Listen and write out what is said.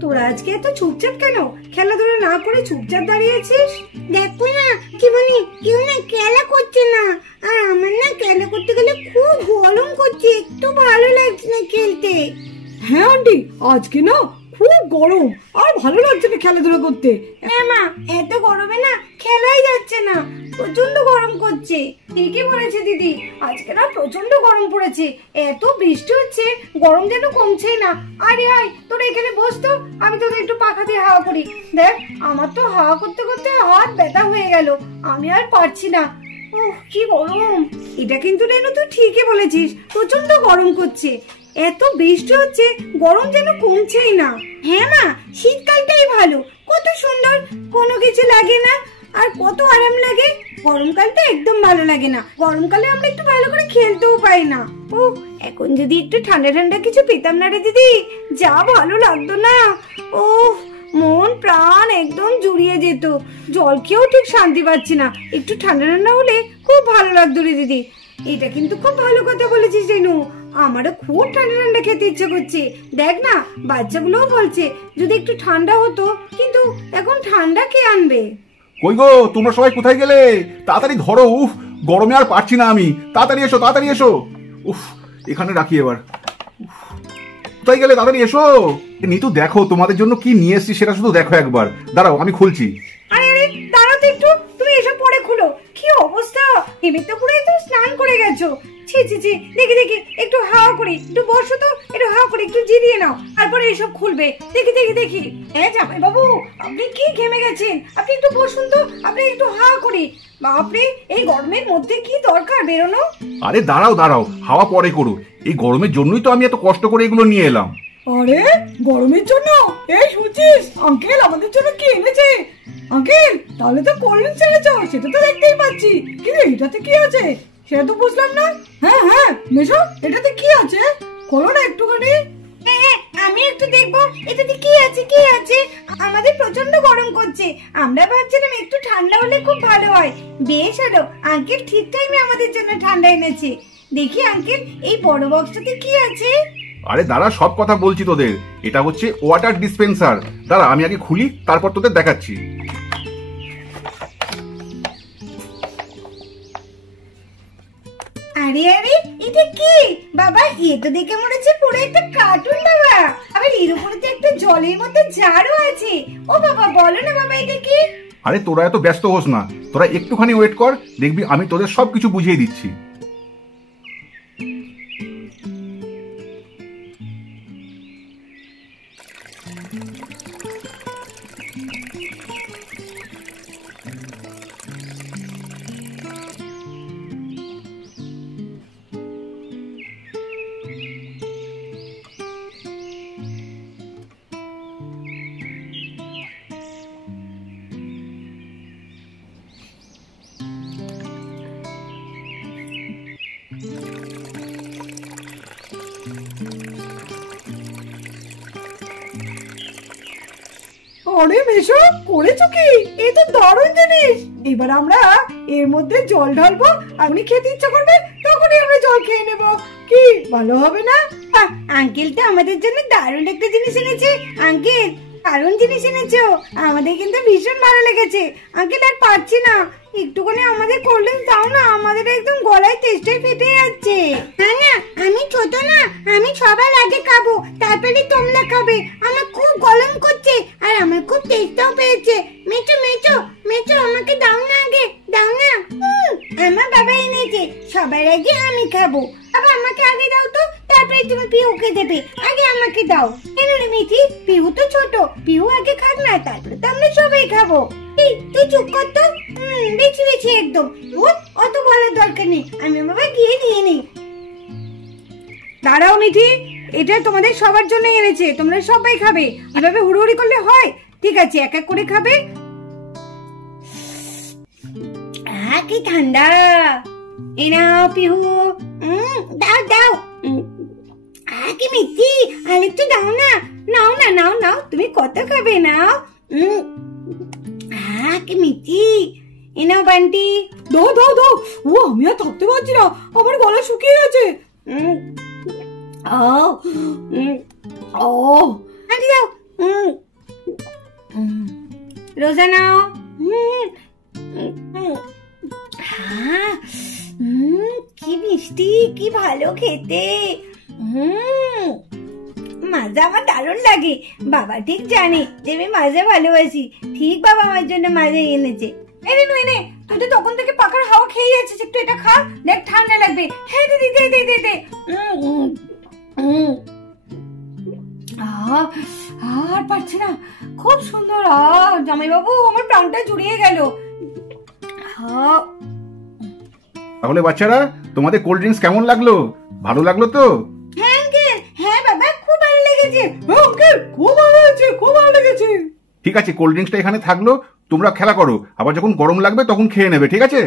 তোরা আজকে এত চুপচাপ কেন? খেলাধুলা না করে চুপচাপ দাঁড়িয়েছিস? দেখো না জীবনী, কেউ না খেলা করছে না, আর আমার না খেলা করতে গেলে খুব গরম করছে, একটু ভালো লাগছে না খেলতে। হ্যাঁ আন্টি, আজকে না খুব গরম, আর ভালো লাগছে না খেলাধুলা করতে। হ্যাঁ মা, এত গরমে না খেলাই যাচ্ছে না, প্রচন্ড গরম করছে। ঠিকই বলেছে দিদি, আজকে না প্রচন্ড গরম পড়েছে, এত বৃষ্টি হচ্ছে, গরম যেন কমছেই না। আরে আয় তোরা এখানে বস তো, আমি তোদের একটু পাখা দিয়ে হাওয়া করি। দেখ আমার তো হাওয়া করতে করতে হাত ব্যথা হয়ে গেল, আমি আর পারছি না। ওহ কি গরম! এটা কিন্তু রেনু তুই ঠিকই বলেছিস, প্রচন্ড গরম করছে, এত বৃষ্টি হচ্ছে, গরম যেন কমছেই না। হ্যাঁ মা, শীতকালটাই ভালো, কত সুন্দর, কোনো কিছু লাগে না, আর কত আরাম লাগে। গরমকালটা একদম ভালো লাগে না, গরমকালে আমরা একটু ভালো করে খেলতেও পাই না। ও এখন যদি একটু ঠান্ডা ঠান্ডা কিছু পেতাম না রে দিদি, যা ভালো লাগতো না। ও মন প্রাণ একদম জুড়িয়ে যেত, জল খেয়েও ঠিক শান্তি পাচ্ছি না, একটু ঠান্ডা ঠান্ডা হলে খুব ভালো লাগতো রে দিদি। এটা কিন্তু খুব ভালো কথা বলেছিস রেনু, আমারও খুব ঠান্ডা ঠান্ডা খেতে ইচ্ছে করছে। দেখ না বাচ্চাগুলোও বলছে যদি একটু ঠান্ডা হতো, কিন্তু এখন ঠান্ডা কে আনবে? কই গো, তোমরা সবাই কোথায় গেলে? তাড়াতাড়ি ধরো, উফ গরমে আর পারছি না আমি, তাড়াতাড়ি এসো তাড়াতাড়ি এসো। উফ এখানে রাখি এবার। কোথায় গেলে, তাড়াতাড়ি এসো। নিতু দেখো তোমাদের জন্য কি নিয়ে এসেছি সেটা শুধু দেখো একবার, দাঁড়াও আমি খুলছি। আরে আরে দাঁড়াও তো একটু, তুমি এসব পরে খুলো। কি অবস্থা, এমনি তো পুরো একদম স্নান করে গেছো। ছি ছি ছি, দেখি দেখি একটু হাওয়া করি, একটু বসো তো, একটু হাওয়া করি, একটু জিরিয়ে নাও, তারপরে এসব খুলবে। দেখি দেখি দেখি। হ্যাঁ জামাই বাবু, আপনি কি ঘেমে গেছেন? আপনি একটু বসুন তো, আপনি একটু হাওয়া করি। বাপরে, এই গরমের মধ্যে কি দরকার বেরোনো? আরে দাঁড়াও দাঁড়াও, হাওয়া পরে করো, এই গরমের জন্যই তো আমি এত কষ্ট করে এগুলো নিয়ে এলাম। আরে গরমের জন্য? এই শুনছিস আঙ্কেল আমাদের জন্য কি এনেছে? আঙ্কেল তাহলে তো কোল্ড ড্রিঙ্কস এনেছো, সেটা তো দেখতেই পাচ্ছি, কিন্তু এটাতে কি আছে সেটা তো বুঝলাম না। হ্যাঁ হ্যাঁ মেশো, এটাতে কি আছে খোলো না একটুখানি। হ্যাঁ আমি একটু দেখবো এটাতে কি আছে কি আছে। আমাদের প্রচন্ড গরম করছে, আমরা ভাবছিলাম একটু ঠান্ডা হলে খুব ভালো হয়। বেশ হলো, আঙ্কেল ঠিক টাইমে আমাদের জন্য ঠান্ডা এনেছে। দেখি আঙ্কেল এই বড় বক্সটাতে কি আছে। আরে দাঁড়া, সব কথা বলছি তোদের। এটা হচ্ছে ওয়াটার ডিসপেন্সার। দাঁড়া আমি আগে খুলি, তারপর তোদের দেখাচ্ছি। আরে আরে এটা কি বাবা? এ তো দেখে মনে হচ্ছে পুরো একটা কার্টুন বাবা। আবার এর উপরে তো একটা জলের মধ্যে জারও আছে। ও বাবা বলো না বাবা এটা কি? আরে তোরা এত ব্যস্ত হোস না, তোরা একটুখানি ওয়েট কর, দেখবি আমি তোদের সবকিছু বুঝিয়ে দিচ্ছি। আরে মেশো, করেছো কি? এই তো দারুণ জিনিস। এবার আমরা এর মধ্যে জল ঢালবো, আপনি খেতে ইচ্ছা করবে তখনই আমরা জল খেয়ে নেবো। কি ভালো হবে না? আঙ্কেল তো আমাদের জন্য দারুণ একটা জিনিস এনেছে। আঙ্কেল দারুণ জিনিস এনেছো, আমাদের কিন্তু ভীষণ ভালো লেগেছে। আঙ্কেল আর পারছি না, একটুখানি আমাদের কোল্ড ড্রিঙ্কস দাও না, আমাদের একদম গলায় তেষ্টায় ফেটে যাচ্ছে। না না আমি ছোট না, আমি সবার আগে খাবো, তারপরে তোমরা খাবে। আমার খুব গরম করছে আর আমার খুব তেষ্টাও পেয়েছে। মেচো মেচো মেচো, আমাকে দাও না আগে, দাও না। আমার বাবা এনেছে, সবার আগে আমি খাবো। বাবা আমাকে আগে দাও তো, তারপরে তুমি পিহুকে দেবে, আগে আমাকে দাও। কেন রে মিঠি, পিহু তো ছোট, পিহু আগে খাক না, তারপরে তো আমরা সবাই খাবো। এই তুই চুপ কর তো, বেশি বেশি একদম, অত বলার দরকার নেই, আমি বাবা গিয়ে নিয়ে নেই। দাঁড়াও মিঠি, এটা তোমাদের সবার জন্য এনেছে, তোমরা সবাই খাবে। এভাবে হুড়োহুড়ি করলে হয়? ঠিক আছে, এক এক করে খাবে। কি ঠান্ডা! এই নাও পিহু, দাও দাও। কি মিষ্টি, আর একটু দাও না। নাও না, নাও নাও, তুমি কত খাবে, নাও। কি মিষ্টি, এই নাও বান্টি। দাও দাও দাও। ও আমি আর থাকতে পারছি না, আমার গলা শুকিয়ে গেছে। ও আন্টি দাও, উম, রোজা নাও। হ্যাঁ, কি মিষ্টি, কি ভালো খেতে। মাজা আমার দারুণ লাগে। বাবা ঠিক জানে যে আমি মাজা ভালোবাসি। ঠিক বাবা আমার জন্য মাজা এনেছে। এনে নো এনে, তুই তো তখন থেকে পাখার হাওয়া খেয়ে যাচ্ছিস, একটু এটা খা, দেখ ঠান্ডা লাগবে। হ্যাঁ দিদি, দে দে দে দে। আর পারছি না, খুব সুন্দর। জামাইবাবু আমার প্রাণটা জুড়িয়ে গেল। তাহলে বাচ্চারা, তোমাদের কোল্ড ড্রিঙ্কস কেমন লাগলো? ভালো লাগলো তো? হ্যাঁ আঙ্কেল, হ্যাঁ বাবা, খুব ভালো লেগেছে। আঙ্কেল খুব ভালো হয়েছে, খুব ভালো লেগেছে। ঠিক আছে, কোল্ড ড্রিঙ্কসটা এখানে থাকলো, তোমরা খেলা করো, আবার যখন গরম লাগবে তখন খেয়ে নেবে, ঠিক আছে?